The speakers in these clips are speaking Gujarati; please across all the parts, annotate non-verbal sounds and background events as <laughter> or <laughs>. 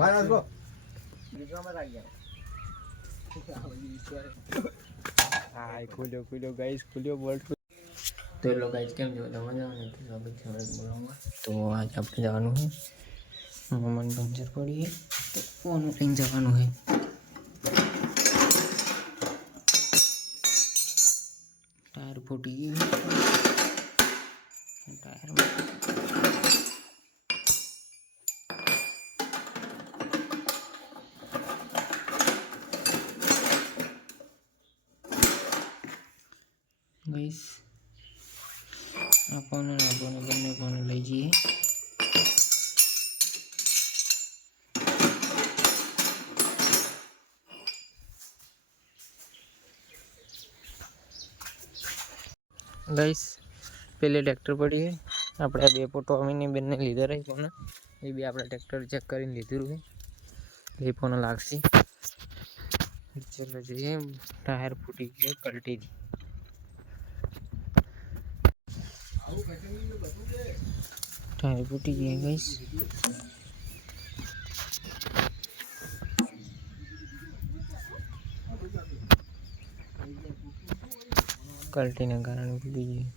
મારા જો હા ખુલ્યો ખુલ્યો ગાઈસ ખુલ્યો બોલ્ટ તો લો ગાઈસ કેમ છો તમે મજામાં ને તો સ્વાગત છે અમારા બ્લોગમાં તો આજે આપણે જવાનું છે મમન પંચર પડી છે તો ફોન લઈને જવાનું છે ટાયર ફૂટી ગયું ગઈશ આપણને ને આપણને બંને પણ લઈ જઈએ ગઈશ પેલી ટ્રેક્ટર પડી છે આપણે આ બે ફોટો અમીને બેનને લીધા રહી પણ એ બી આપણે ટ્રેક્ટર ચેક કરીને લીધું છે એ પણ લાગશે ચલો જોઈએ ટાયર ફૂટી ગયું કલટી ટાયર ફૂટી ગયા ગઈશ કલ્ટીને કારણે ફૂટી ગયું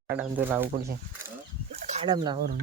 ખાડામાં તો લાવવું પડશે. ખાડામાં લાવવાનું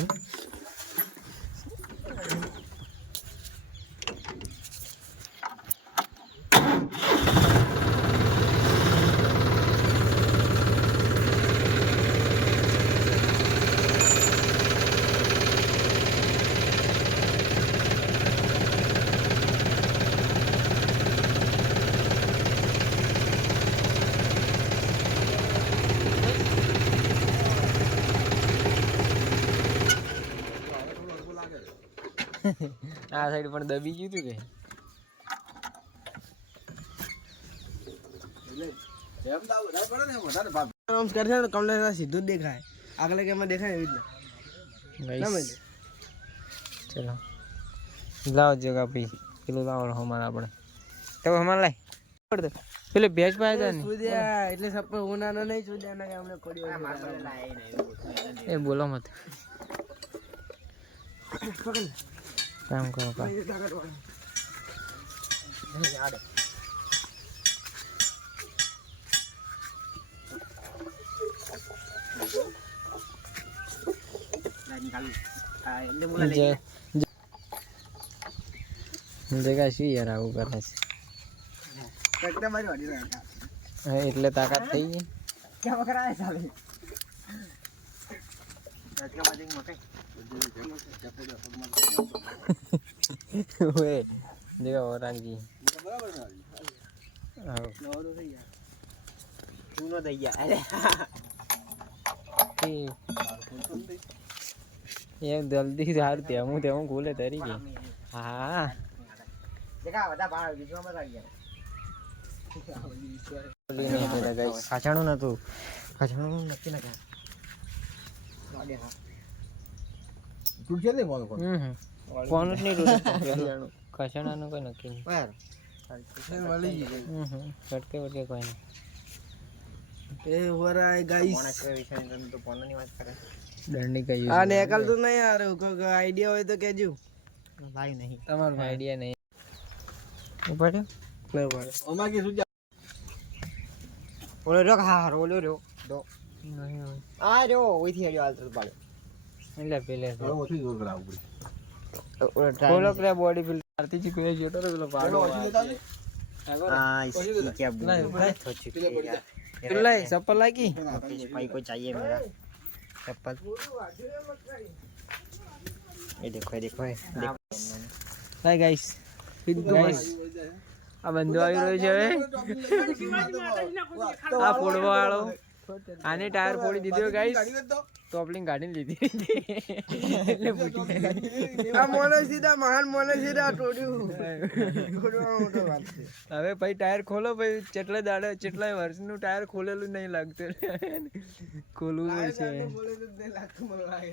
આ સાઈડ પણ દબી ગયું હતું કે? તો આમ કરશે કમલેશ સીધું જ દેખાય. આગળ કેમાં દેખાય એવી Guys, ચલો. લાવો જગા ભાઈ. પેલું લાવો હમારા આપણે. તો હમાર લાય. પડ પેલે ભેજ પાય છે ને. સુદ્યા એટલે સપે ઉનાનો નહીં સુદ્યા ના કે અમને પડ્યો એ બોલો મત. કામ કરો કામ જય જગા શું યાર આવું કરે છે ટ્રેક્ટર મારી વાડી રહ્યા હા, એટલે તાકાત થઈ ગઈ ક્યાં વખરાય ચાલે ઓએ જગા ઓરાંગી બરાબર ને આવો નવરો થઈ ગયા ચૂનો થઈ ગયા એમ જલ્દી સાર તેવું તેવું ખોલે તરી ગઈ હા ખાચાણું નતું ખાચાણું નક્કી ના તૂટશે નહીં મોનો ફોન હમ હમ જ નહીં તૂટે. <laughs> ખાચાણાનું કોઈ નક્કી નહીં. વળી ગઈ. હમ હમ. કટકે વટકે કોઈ નહીં. એ વરાય ગાઈસ. દંડી કઈ આ નેકલ તો નહીં યાર કોઈ આઈડિયા હોય તો કેજો ભાઈ નહીં. તમારો આઈડિયા નહીં. ઉપાડ્યો નહીં કે ઓલો રહ્યો હા ઓલો રહ્યો. આ રહ્યો ઓઈથી હેડ્યો હાલ તો પાડે એટલે પેલે હવે ઓછી જોર કરાવવું પડે ખોલો કે બોડી બિલ્ડ આરતી જી કોઈ જોતો તો પેલો પાડો ઓછી લેતા ને પેલો લાય ચપ્પલ લાગી भाई को चाहिए मेरा चप्पल ये देखो ये देखो ये देखो લાય ગાઈસ ગાઈસ આ બંધો આવી રહ્યો છે હવે આ ફોડવા વાળો આને ટાયર ફોડી દીધો ગાઈસ ટોપલિંગ કાઢીને લીધી. એટલે ફૂટી <laughs> આ મોને સીધા મહાન મોને સીધા છે. હવે ભાઈ ટાયર ખોલો ભાઈ. ચેટલા દાડે ચેટલા વર્ષનું ટાયર ખોલેલું નહીં લાગતું. ખોલવું છે. બોલે તો નહીં લાગતું મને લાગે.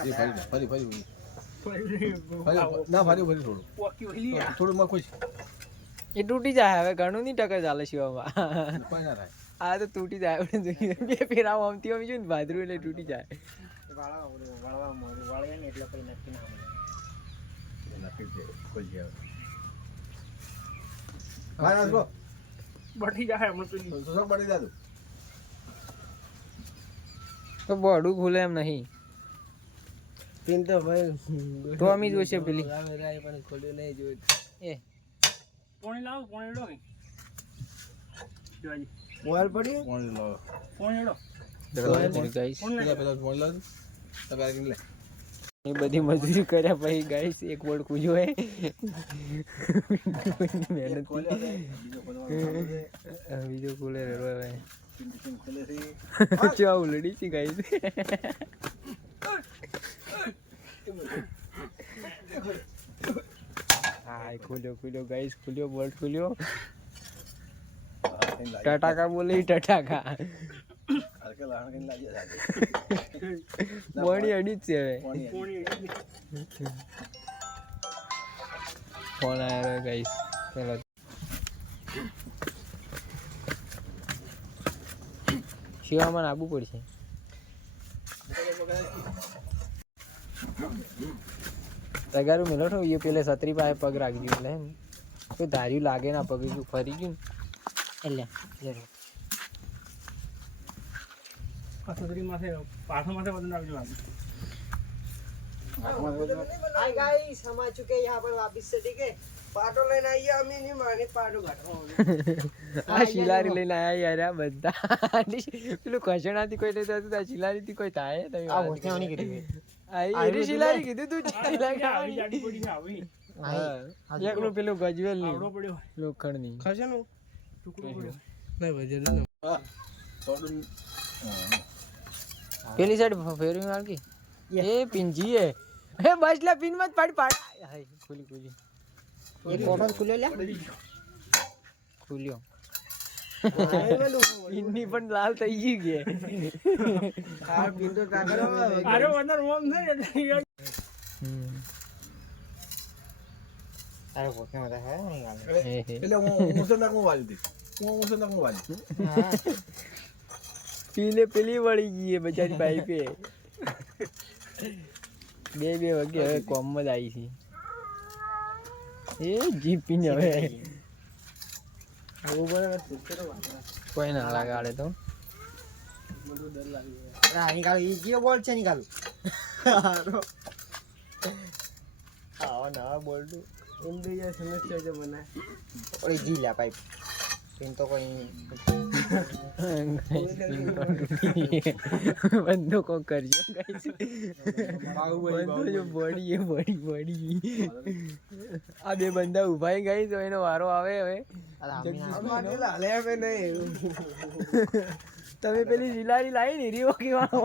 એ ફરી ફરી ફરી ફરી. ના ફરી ફરી થોડું. થોડું માં ખુશ. એ તૂટી જાય હવે ઘણું નહીં ટકા ચાલે શિવામાં. આ તો તૂટી જાય આપણે જોઈએ બે ફેરા આમતી આમ છે ને ભાદરું એટલે તૂટી જાય. ને નાખી જાય હા જાય તો બોડું ખુલે એમ નહીં. પિન તો ભાઈ તો અમી જોશે પેલી. ખોલ્યું નહીં જોયું. એ. પોણી લાવો પોણી લો. મોબાઈલ પડી? ફોન લો પોણી લો એ બધી મજૂરી કર્યા પછી ગાઈસ એક બોર્ડ કૂજો હે. મહેનત. બીજો રેડવા ભાઈ ખોલે ચા <laughs> ઉલડી છે ગાઈસ હા ખુલ્યો ખુલ્યો ગાઈસ ખુલ્યો બોલ્ટ ખુલ્યો. ટટાકા બોલે ટટાકા. બોડી <laughs> અડી જ છે હવે. પોણી પોણી ફોન આવ્યો ગાઈસ ચલો શિવામાં આવવું પડશે. તગારું મેલો છો એ પેલે છત્રી પાસે પગ રાખજો એટલે એમ કોઈ ધાર્યું લાગે ના પગ ગયું ફરી ગયું ને એટલે જરૂર પાછળ માથે પાછળ માથે વજન રાખજો બાકી हाय गाइस हम आ चुके हैं यहाँ पर वापस से ठीक है પાટો લઈને આવીએ અમે નહીં માની પાટો કાઢવાનું <laughs> આ શિલારી લઈને આયા યાર આ બધા <laughs> પેલું ખસણાથી કોઈ લેતું હતું આ શિલારીથી કોઈ થાય તમે આ વાત હોસ્ટેલ ની કરી આઈરિશ ઇલારી કીધું તું આવી એકલો પેલો ગજવેલ ની લોખંડ ની ખસે નું પેલી સાઈડ ફેરવી માર કે એ પિંજી હે એ બસ લા પિન મત પાડ પાડ હાય ખુલી ખુલી એ કોફર ખુલ્યો લે ખુલ્યો ઇન્ની પણ લાલ થઈ ગઈ કે. આ પિંડો તાગરો અરે વંદર ઓમ છે એટલે તારો કોકે મત હે એટલે હું મુસન નાખું વાલી હું મુસન નાખું વાલી પીલે પેલી વળી ગઈ બચારી પાઈપે બે બે વાગે હવે કોમ જ આવી છે. એ જીપીને હવે. કોઈ ના લગાડે તો. નીકાળો એ જીરો બોલ છે નીકાળો આવા નવા બોલ તો. એમ તો સમસ્યા છે મને. ઓળી જી લ્યા પાઇપ પિન્ટો કોઈ બંધો કો કરજો ગાઈસ બંધો જો બડી બડી બડી આ બે બંદા ઊભા ગઈ તો એનો વારો આવે હવે તમે પેલી જીલારી લાવી ને રીવો કેવાનો